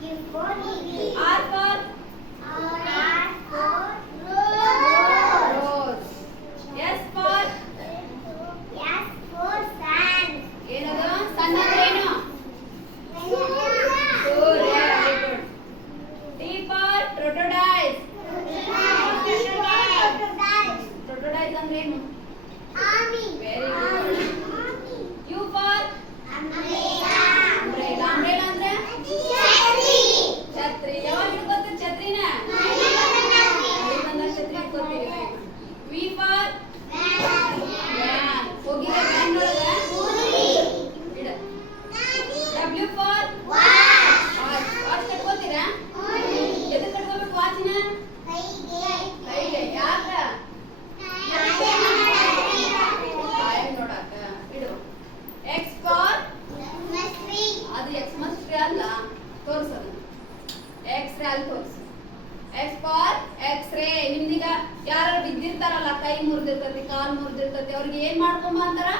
R for rose. S for ಏನದು ಸಣ್ಣ ಅಂದ್ರೆ ಏನು ಸೂರ್ಯ. Very good. T for trotodiles. Trotodiles ಅಂದ್ರೆ ಏನು very good. U for umbrella. Umbrella ಅಂದ್ರೆ ಛತ್ರಿ. ಯಾವಾಗ ಹಿಡ್ಕೊತೀರಿ ಛತ್ರಿನ ಮಳೆ ಬಂದಾಗ ಛತ್ರಿ ಹಿಡ್ಕೊತೀವಿ. V for van. ಹೋಗಿದ್ರೆ ವ್ಯಾನ್ ಒಳಗ ಇಡ. W for watch. ವಾಚ್ ಕಟ್ಕೋತೀರಾ ಎದಕ್ಕೆ ಕಟ್ಕೋಬೇಕು ವಾಚಿನ ಕೈಗೆ ಯಾಕ ಟೈಮ್ ನೋಡಾಕ ಇಡು. X for ಅದು ಎಕ್ಸ್ ಟ್ರೀ ಅಲ್ಲ ತೋರ್ಸೋದು ಎಕ್ಸ್ ರೇ ಅಲ್ಲಿ ತೋರ್ಸು. X for x ray. ನಿಮ್ದೀಗ ಯಾರು ಬಿದ್ದಿರ್ತಾರಲ್ಲ ಕೈ ಮುರಿದಿರ್ತತಿ ಕಾಲು ಮುರಿದಿರ್ತತಿ ಅವ್ರಿಗೆ ಏನ್ ಮಾಡ್ಕೊಂಬ ಅಂತಾರ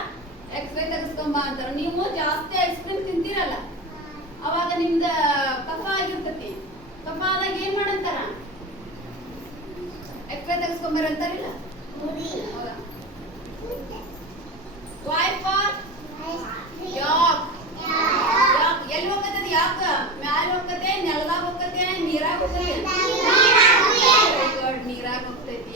ಎಕ್ಸ್ರೇ ತೆಗೆಸ್ಕೊಂಬ ಅಂತಾರ. ನೀವು ಜಾಸ್ತಿ ಐಸ್ ಕ್ರೀಮ್ ತಿಂತೀರಲ್ಲ ಅವಾಗ ನಿಮ್ದ ಕಫ ಆಗಿರ್ತತಿ. ಕಫ ಆದಾಗ ಏನ್ ಮಾಡಂತಾರ ಎಕ್ಸ್ರೇ ತೆಗೆಸ್ಕೊಂಬರ ಅಂತಾರಿಲ್ಲ ಹೌದಾ. Y for ಯಾಕ್. ಎಲ್ಲಿ ಹೋಗತ್ತದ ಯಾಕ ಮ್ಯಾಲ ಹೋಗತ್ತೆ ನೆಲದಾಗ ಹೋಗತ್ತೆ ನೀರಾಗ ಹೋಗತ್ತೆ ನೀರಾಗ ಹೋಗ್ತೈತಿ.